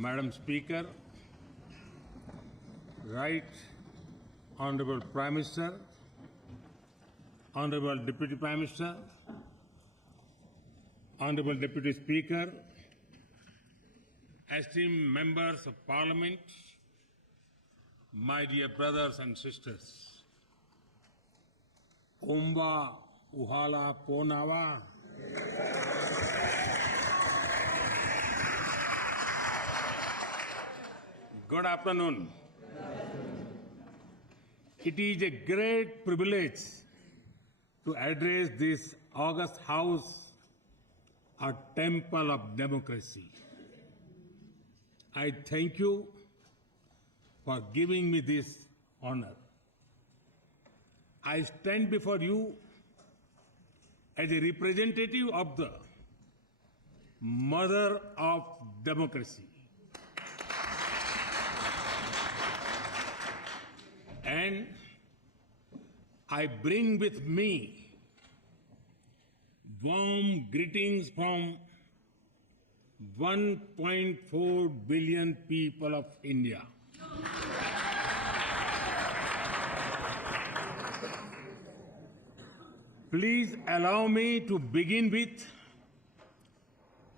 Madam Speaker, Right Honorable Prime Minister, Honorable Deputy Prime Minister, Honorable Deputy Speaker, esteemed members of Parliament, my dear brothers and sisters, Umba Uhala Ponawa. Good afternoon. It is a great privilege to address this august house, a temple of democracy. I thank you for giving me this honor. I stand before you as a representative of the mother of democracy. And I bring with me warm greetings from 1.4 billion people of India. Please allow me to begin with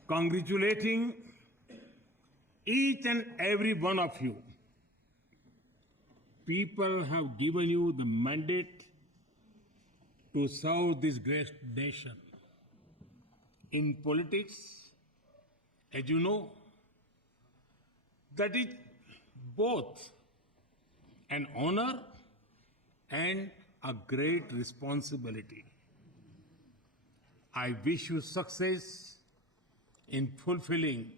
congratulating each and every one of you. People have given you the mandate to serve this great nation. In politics, as you know, that is both an honor and a great responsibility. I wish you success in fulfilling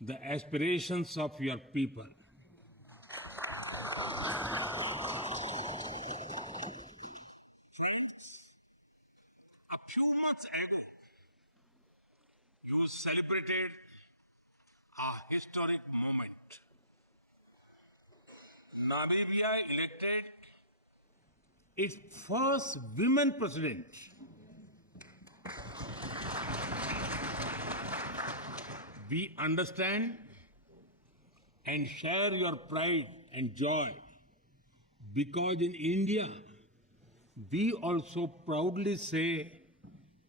the aspirations of your people. You celebrated a historic moment. Namibia elected its first women president. We understand and share your pride and joy because in India, we also proudly say,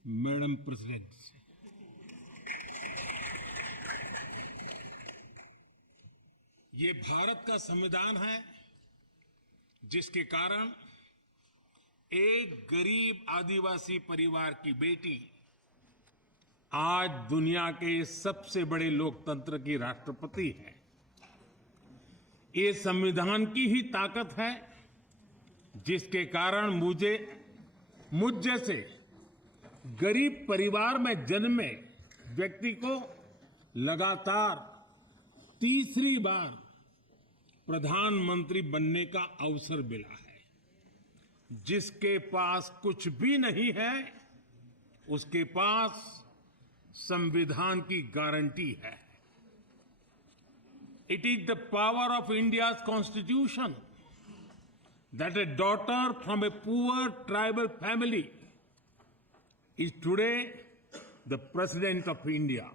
Madam President. ये भारत का संविधान है जिसके कारण एक गरीब आदिवासी परिवार की बेटी आज दुनिया के सबसे बड़े लोकतंत्र की राष्ट्रपति है। ये संविधान की ही ताकत है जिसके कारण मुझ जैसे गरीब परिवार में जन्मे व्यक्ति को लगातार तीसरी बार प्रधानमंत्री बनने का अवसर मिला है। जिसके पास कुछ भी नहीं है, उसके पास संविधान की गारंटी है। It is the power of India's constitution that a daughter from a poor tribal family is today the President of India.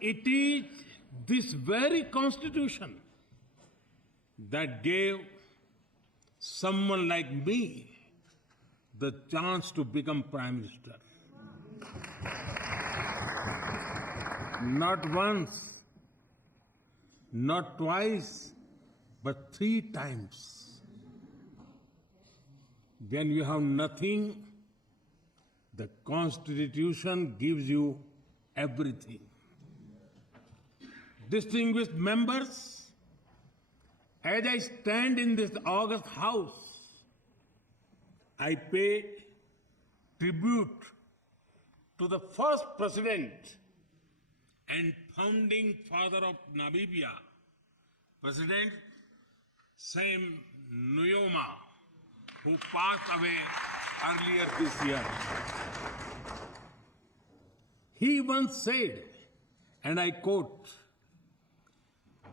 It is this very constitution that gave someone like me the chance to become Prime Minister. Not once, not twice, but 3 times. When you have nothing, the Constitution gives you everything. Distinguished members, as I stand in this august house, I pay tribute to the first president and founding father of Namibia, President Sam Nujoma, who passed away earlier this year. He once said, and I quote,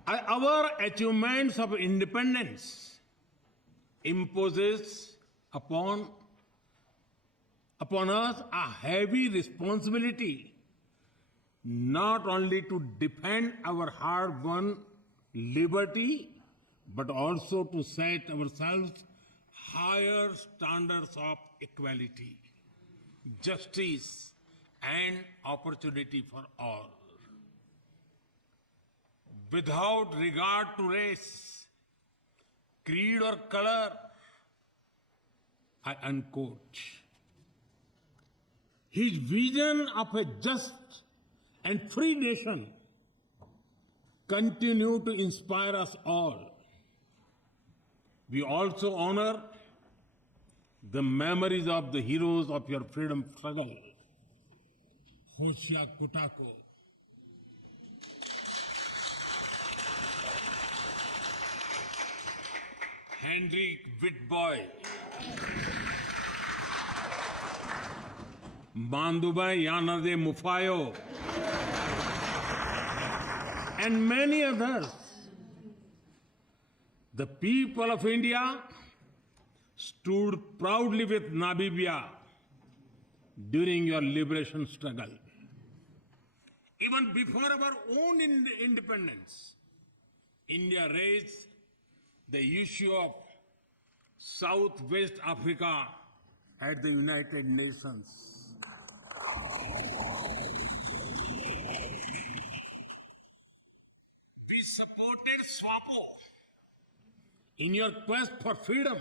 "Our achievements of independence imposes upon upon us a heavy responsibility not only to defend our hard-won liberty, but also to set ourselves higher standards of equality, justice, and opportunity for all. Without regard to race, creed, or color, I unquote. His vision of a just and free nation continue to inspire us all. We also honor the memories of the heroes of your freedom struggle. Hoshia Kutako, Henry Witbooi, Bandhubai Yanade Mufayo, and many others. The people of India stood proudly with Namibia during your liberation struggle. Even before our own independence, India raised the issue of Southwest Africa at the United Nations. We supported SWAPO in your quest for freedom.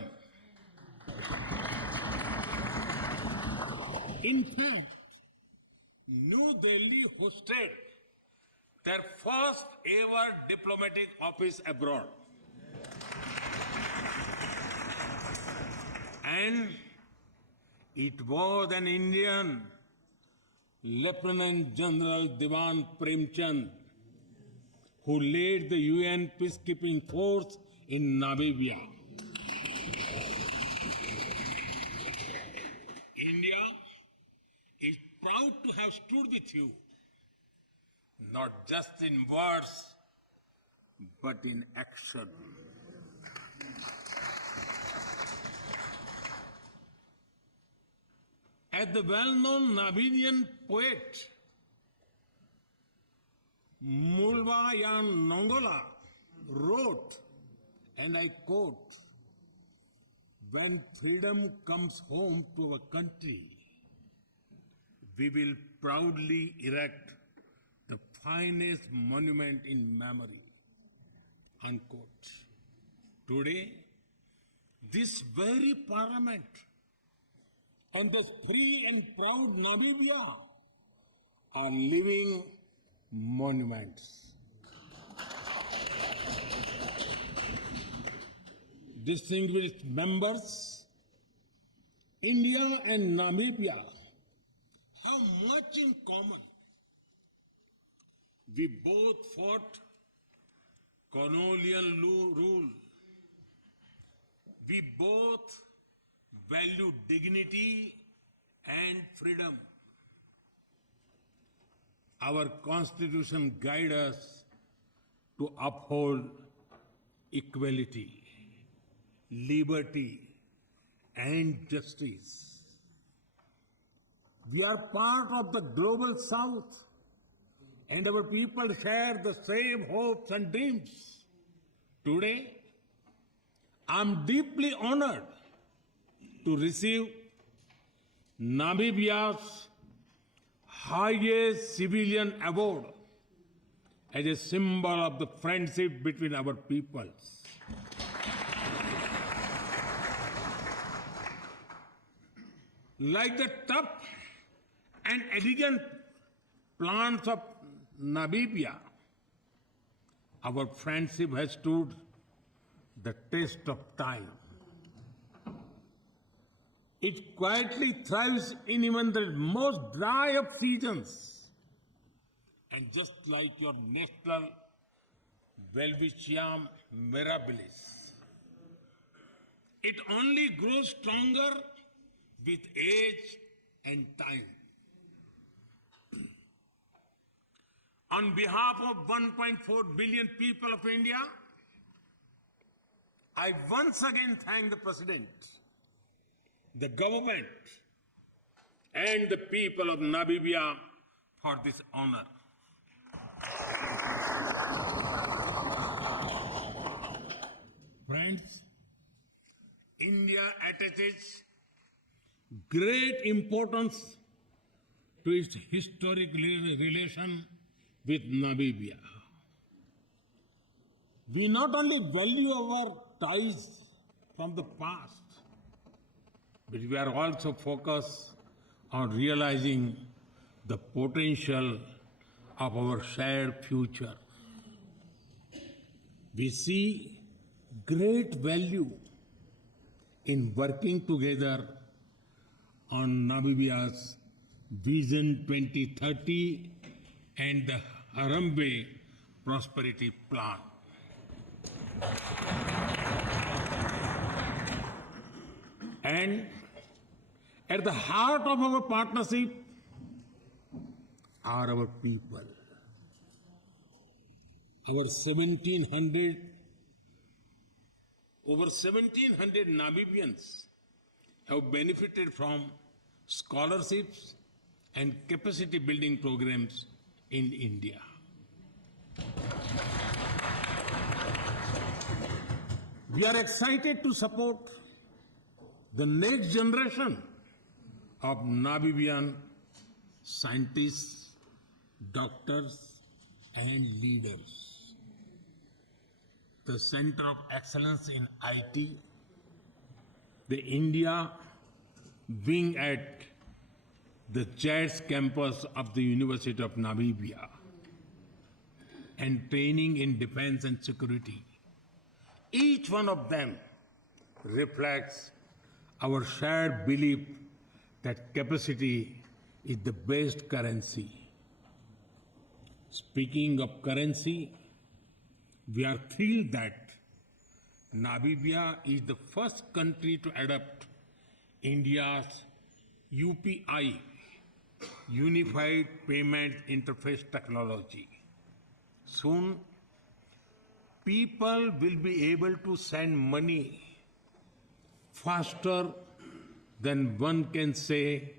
In fact, New Delhi hosted their first ever diplomatic office abroad. And it was an Indian, Lieutenant General Diwan Premchand, who led the UN peacekeeping force in Namibia. India is proud to have stood with you, not just in words, but in action. As the well-known Namibian poet Mulvayan Nongola wrote, and I quote, "When freedom comes home to our country, we will proudly erect the finest monument in memory," unquote. Today, this very parliament and the free and proud Namibia are living monuments. Distinguished members, India and Namibia have much in common. We both fought colonial rule. We both value dignity and freedom. Our Constitution guides us to uphold equality, liberty, and justice. We are part of the global South, and our people share the same hopes and dreams. Today, I'm deeply honored to receive Namibia's highest civilian award as a symbol of the friendship between our peoples. Like the tough and elegant plants of Namibia, our friendship has stood the test of time. It quietly thrives in even the most dry of seasons. And just like your national Welwitschia mirabilis, it only grows stronger with age and time. On behalf of 1.4 billion people of India, I once again thank the President, the government, and the people of Namibia for this honor. Friends, India attaches great importance to its historic relation with Namibia. We not only value our ties from the past, but we are also focused on realizing the potential of our shared future. We see great value in working together on Namibia's Vision 2030 and the Harambee Prosperity Plan. And at the heart of our partnership are our people. Over 1,700 Namibians have benefited from scholarships and capacity building programs in India. We are excited to support the next generation of Namibian scientists, doctors, and leaders. The Center of Excellence in IT, the India wing at the JADS campus of the University of Namibia, and training in defense and security. Each one of them reflects our shared belief that capacity is the best currency. Speaking of currency, we are thrilled that Namibia is the first country to adopt India's UPI, Unified Payment Interface technology. Soon, people will be able to send money faster than one can say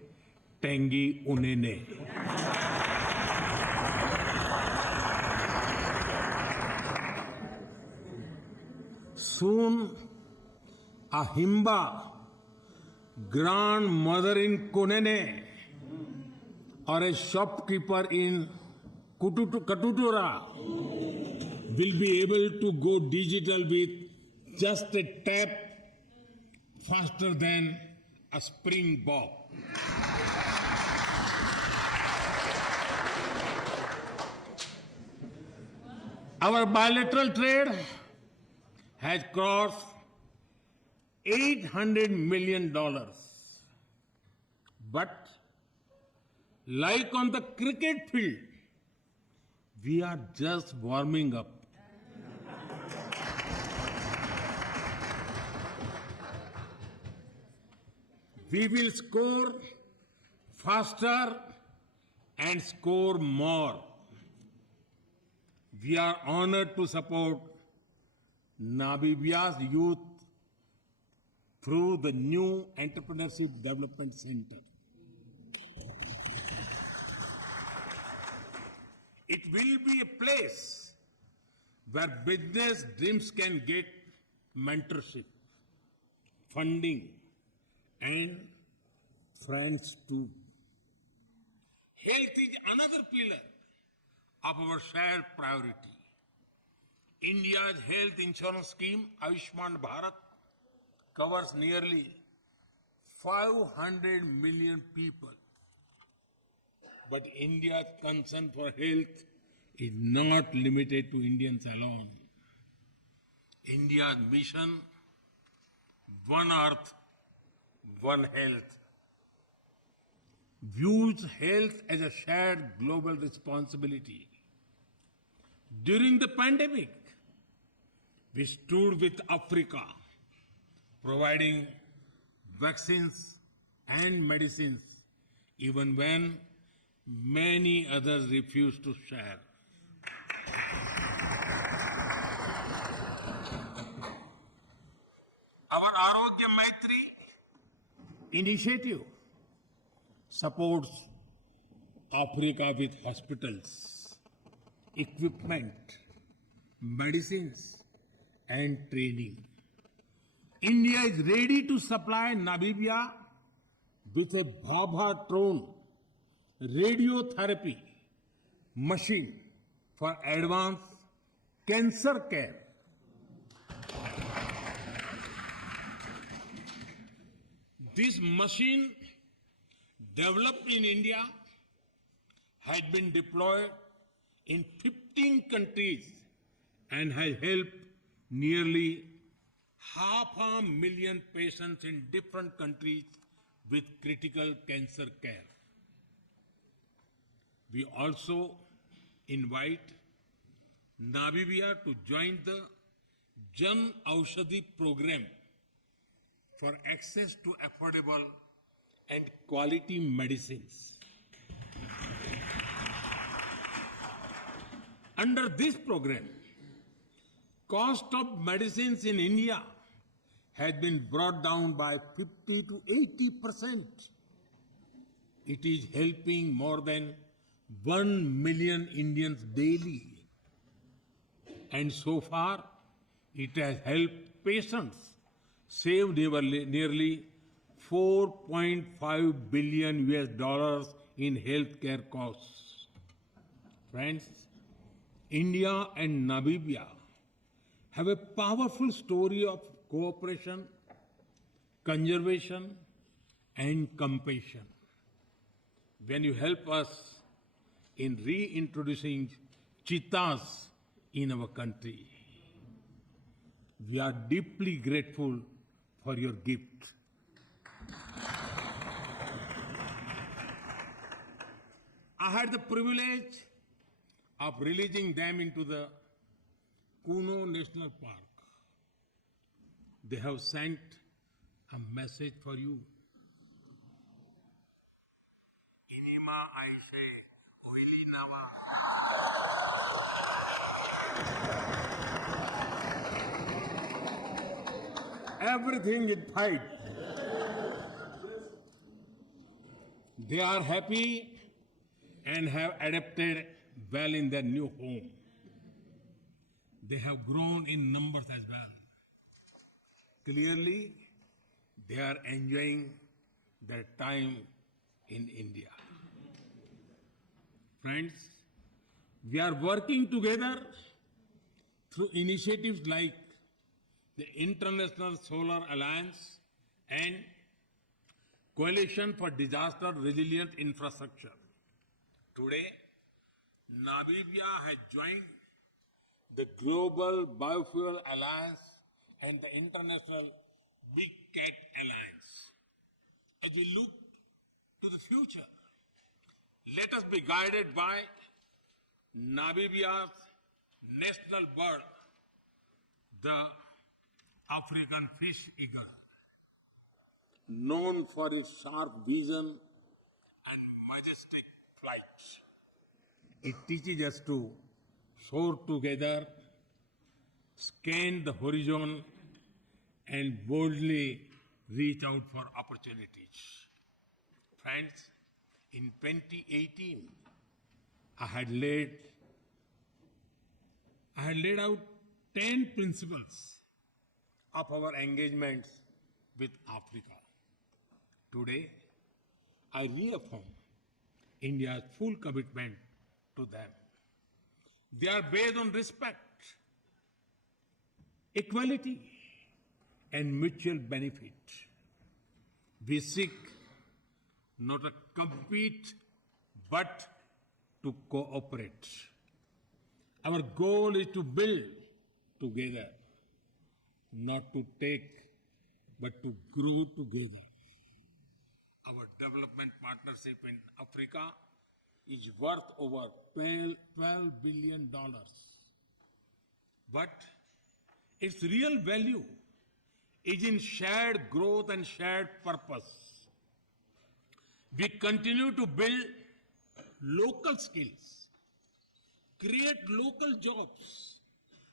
Tangi Unene. Soon, a Himba, grandmother in Kunene, or a shopkeeper in Katutura will be able to go digital with just a tap faster than a springbok. Our bilateral trade has crossed $800 million. But like on the cricket field, we are just warming up. We will score faster and score more. We are honored to support Namibia's youth through the new Entrepreneurship Development Center. It will be a place where business dreams can get mentorship, funding, and friends too. Health is another pillar of our shared priority. India's health insurance scheme, Ayushman Bharat, covers nearly 500 million people. But India's concern for health is not limited to Indians alone. India's mission, One Earth, One Health, views health as a shared global responsibility. During the pandemic, we stood with Africa, providing vaccines and medicines, even when many others refused to share. Our Arogya Maitri initiative supports Africa with hospitals, equipment, medicines, and training. India is ready to supply Namibia with a Bhabha-Tron radiotherapy machine for advanced cancer care. This machine, developed in India, had been deployed in 15 countries and has helped nearly 500,000 patients in different countries with critical cancer care. We also invite Namibia to join the Jan Aushadhi program for access to affordable and quality medicines. Under this program, cost of medicines in India has been brought down by 50 to 80%. It is helping more than 1 million Indians daily. And so far, it has helped patients save nearly $4.5 billion in healthcare costs. Friends, India and Namibia have a powerful story of cooperation, conservation, and compassion. When you help us in reintroducing cheetahs in our country, we are deeply grateful for your gift. I had the privilege of releasing them into the Kuno National Park. They have sent a message for you. Inima Aishe Uili Nawa. Everything is fine. They are happy and have adapted well in their new home. They have grown in numbers as well. Clearly, they are enjoying their time in India. Friends, we are working together through initiatives like the International Solar Alliance and Coalition for Disaster Resilient Infrastructure. Today, Namibia has joined the Global Biofuel Alliance and the International Big Cat Alliance. As we look to the future, let us be guided by Namibia's national bird, the African fish eagle, known for its sharp vision and majestic flight. It teaches us to soar together, scan the horizon, and boldly reach out for opportunities. Friends, in 2018, I had laid out 10 principles of our engagements with Africa. Today, I reaffirm India's full commitment to them. They are based on respect, equality, and mutual benefit. We seek not to compete, but to cooperate. Our goal is to build together, not to take, but to grow together. Our development partnership in Africa is worth over $12 billion. But its real value is in shared growth and shared purpose. We continue to build local skills, create local jobs,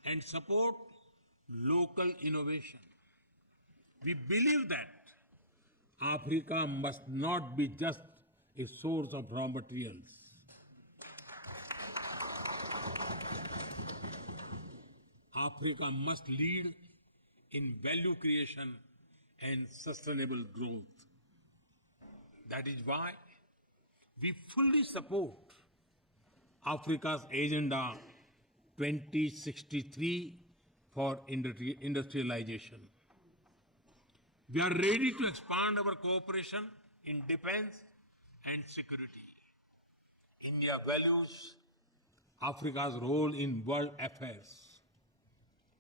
and support local innovation. We believe that Africa must not be just a source of raw materials. Africa must lead in value creation and sustainable growth. That is why we fully support Africa's Agenda 2063 for industrialization. We are ready to expand our cooperation in defense and security. India values Africa's role in world affairs.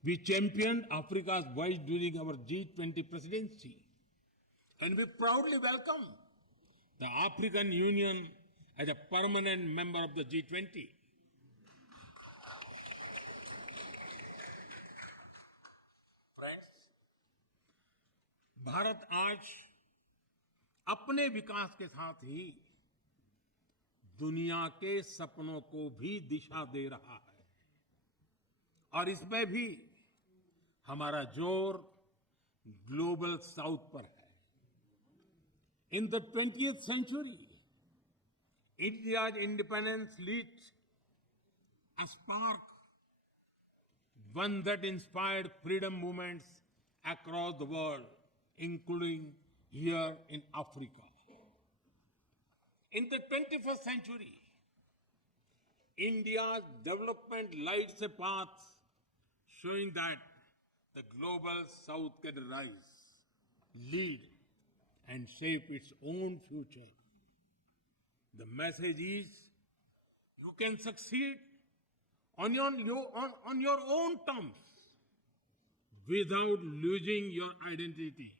We championed Africa's voice during our G20 presidency, and we proudly welcome the African Union as a permanent member of the G20. Friends, Bharat आज अपने विकास के साथ ही दुनिया के सपनों को भी दिशा दे रहा है, और इसमें भी हमारा जोर ग्लोबल साउथ पर है. In the 20th century, India's independence lit a spark, one that inspired freedom movements across the world, including here in Africa. In the 21st century, India's development lights a path showing that the global south can rise, lead, and shape its own future. The message is, you can succeed on your own terms without losing your identity.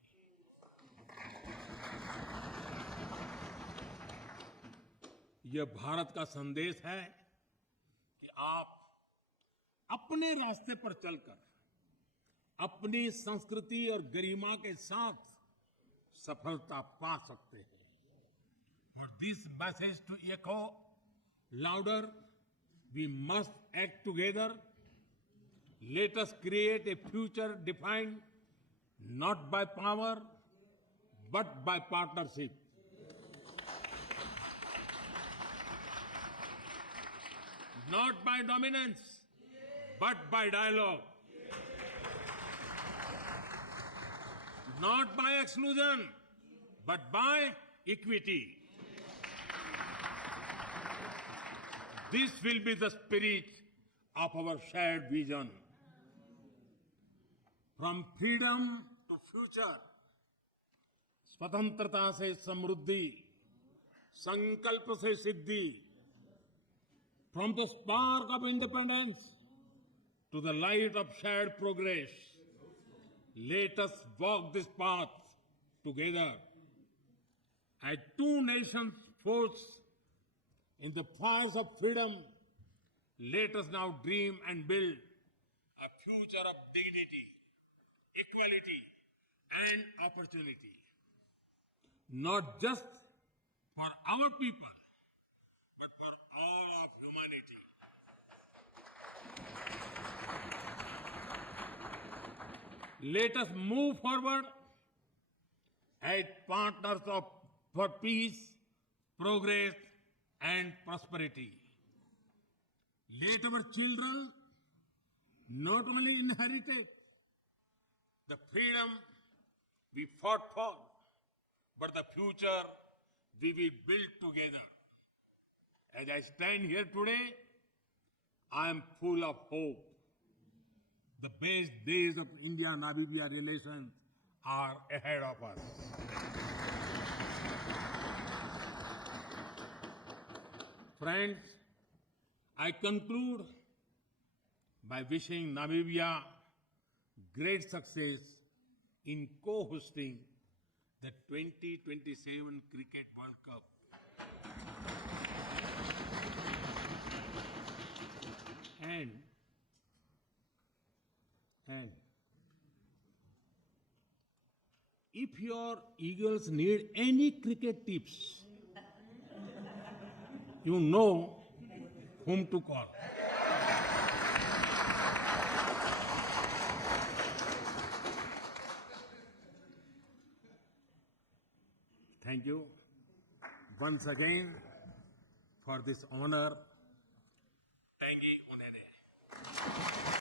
यह भारत का संदेश है कि आप अपने रास्ते पर चलकर अपनी संस्कृति और गरिमा के साथ सफलता पा सकते हैं. For this message to echo louder, we must act together. Let us create a future defined not by power, but by partnership. Not by dominance, but by dialogue. Not by exclusion, but by equity. This will be the spirit of our shared vision. From freedom to future, स्वतंत्रता से समृद्धि, संकल्प से सिद्धि. From the spark of independence to the light of shared progress, let us walk this path together. As two nations forged in the fires of freedom, let us now dream and build a future of dignity, equality, and opportunity. Not just for our people, but for all of humanity. Let us move forward as partners for peace, progress, and prosperity. Let our children not only inherit the freedom we fought for, but the future we will build together. As I stand here today, I am full of hope. The best days of India-Namibia relations are ahead of us. Friends, I conclude by wishing Namibia great success in co-hosting the 2027 Cricket World Cup. And if your Eagles need any cricket tips, you know whom to call. Thank you. once again for this honor. Tangi Unene.